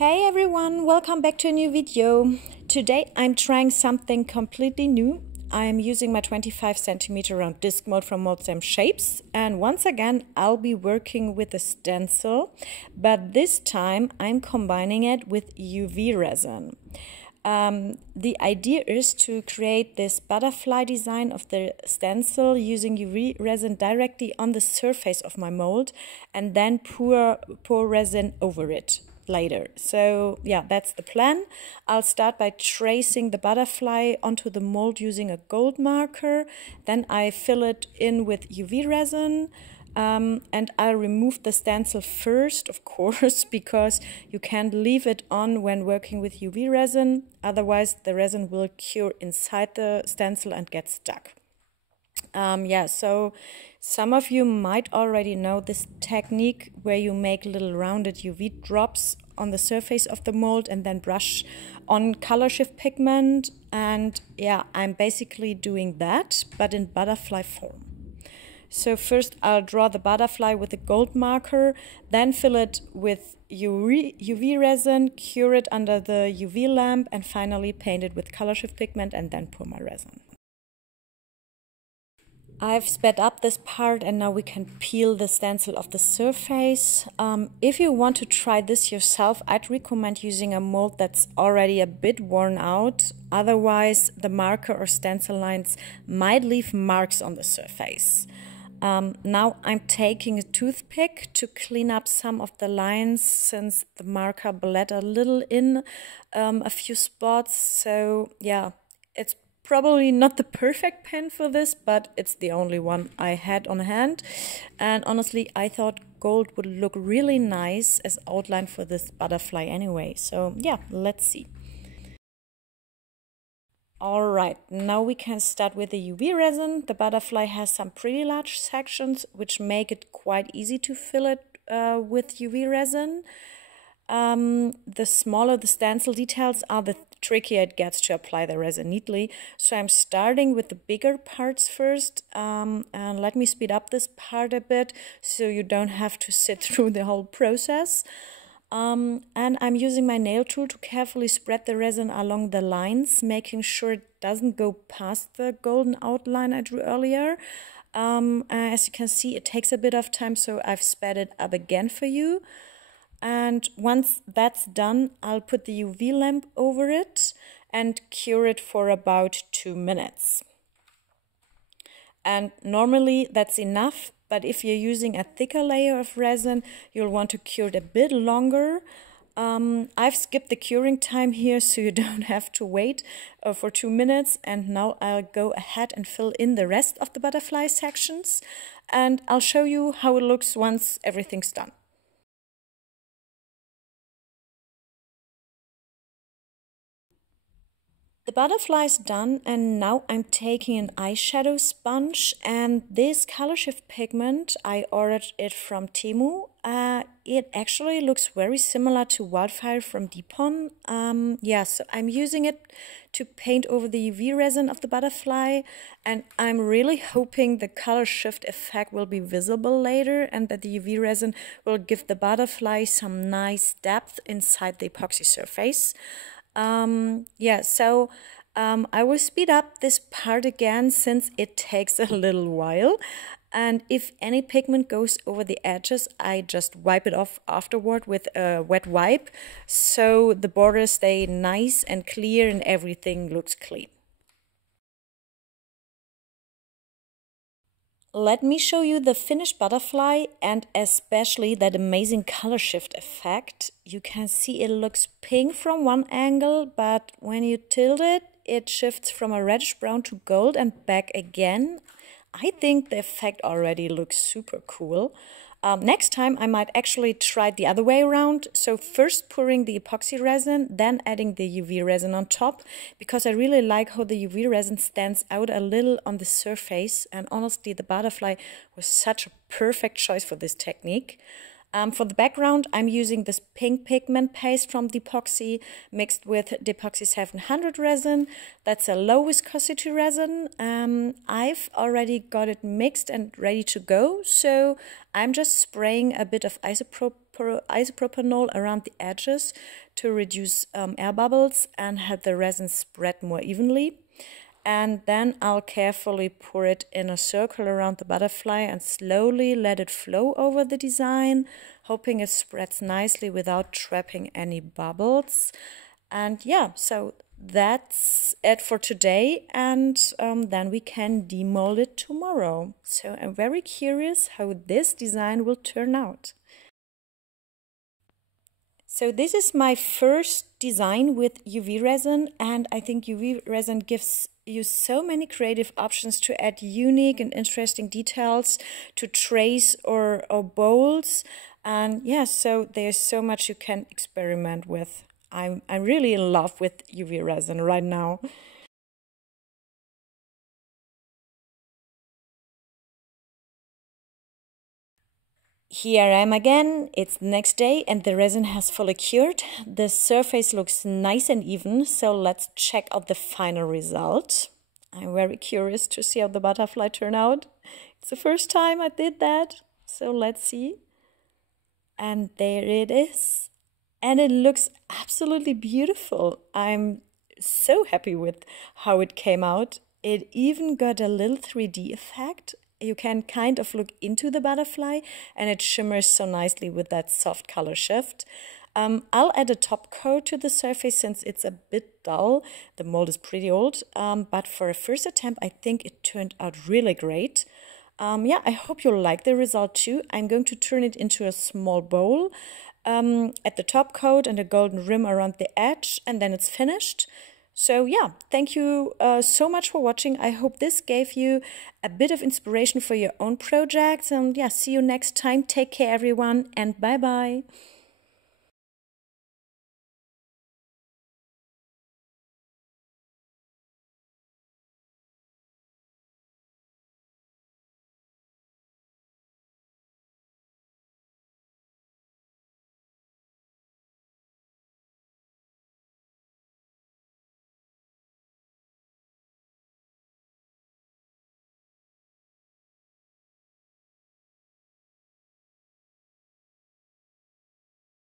Hey everyone, welcome back to a new video. Today I'm trying something completely new. I'm using my 25 centimeter round disc mold from Moldsandshapes, and once again I'll be working with a stencil, but this time I'm combining it with UV resin. The idea is to create this butterfly design of the stencil using UV resin directly on the surface of my mold and then pour resin over it later. So yeah, that's the plan. I'll start by tracing the butterfly onto the mold using a gold marker. Then I fill it in with UV resin. And I'll remove the stencil first, of course, because you can't leave it on when working with UV resin. Otherwise, the resin will cure inside the stencil and get stuck. So some of you might already know this technique where you make little rounded UV drops on the surface of the mold and then brush on ColorShift pigment. And yeah, I'm basically doing that, but in butterfly form. So first I'll draw the butterfly with a gold marker, then fill it with UV resin, cure it under the UV lamp, and finally paint it with ColorShift pigment and then pour my resin. I've sped up this part and now we can peel the stencil off the surface. If you want to try this yourself, I'd recommend using a mold that's already a bit worn out. Otherwise, the marker or stencil lines might leave marks on the surface. Now I'm taking a toothpick to clean up some of the lines since the marker bled a little in a few spots. So yeah, it's probably not the perfect pen for this, but it's the only one I had on hand. And honestly, I thought gold would look really nice as outline for this butterfly anyway. So yeah, let's see. Alright, now we can start with the UV resin. The butterfly has some pretty large sections which make it quite easy to fill it with UV resin. The smaller the stencil details are, the trickier it gets to apply the resin neatly. So I'm starting with the bigger parts first, and let me speed up this part a bit so you don't have to sit through the whole process. And I'm using my nail tool to carefully spread the resin along the lines, making sure it doesn't go past the golden outline I drew earlier. As you can see, it takes a bit of time, so I've sped it up again for you. And once that's done, I'll put the UV lamp over it and cure it for about 2 minutes. And normally that's enough, but if you're using a thicker layer of resin, you'll want to cure it a bit longer. I've skipped the curing time here so you don't have to wait for 2 minutes. And now I'll go ahead and fill in the rest of the butterfly sections. And I'll show you how it looks once everything's done. The butterfly is done, and now I'm taking an eyeshadow sponge, and this ColorShift pigment, I ordered it from Temu. It actually looks very similar to Wildfire from Depon. So I'm using it to paint over the UV resin of the butterfly, and I'm really hoping the ColorShift effect will be visible later and that the UV resin will give the butterfly some nice depth inside the epoxy surface. I will speed up this part again since it takes a little while. And if any pigment goes over the edges, I just wipe it off afterward with a wet wipe, so the borders stay nice and clear and everything looks clean. Let me show you the finished butterfly and especially that amazing color shift effect. You can see it looks pink from one angle, but when you tilt it, it shifts from a reddish brown to gold and back again. I think the effect already looks super cool. Next time I might actually try the other way around. So first pouring the epoxy resin, then adding the UV resin on top, because I really like how the UV resin stands out a little on the surface. And honestly, the butterfly was such a perfect choice for this technique. For the background, I'm using this pink pigment paste from Depoxy mixed with Depoxy 700 resin. That's a low viscosity resin. I've already got it mixed and ready to go, so I'm just spraying a bit of isopropyl isopropanol around the edges to reduce air bubbles and have the resin spread more evenly. And then I'll carefully pour it in a circle around the butterfly and slowly let it flow over the design, hoping it spreads nicely without trapping any bubbles. And yeah, so that's it for today, and then we can demold it tomorrow. So I'm very curious how this design will turn out. So this is my first design with UV resin, and I think UV resin gives you so many creative options to add unique and interesting details to trace or bowls. And yeah, so there's so much you can experiment with. I'm really in love with UV resin right now. Here I am again. It's the next day and the resin has fully cured. The surface looks nice and even, so let's check out the final result. I'm very curious to see how the butterfly turned out. It's the first time I did that, so let's see. And there it is. And it looks absolutely beautiful. I'm so happy with how it came out. It even got a little 3D effect. You can kind of look into the butterfly and it shimmers so nicely with that soft color shift. I'll add a top coat to the surface since it's a bit dull. The mold is pretty old, but for a first attempt, I think it turned out really great. Yeah, I hope you'll like the result too. I'm going to turn it into a small bowl. At the top coat and a golden rim around the edge, and then it's finished. So yeah, thank you so much for watching. I hope this gave you a bit of inspiration for your own projects, and yeah, see you next time. Take care everyone, and bye bye.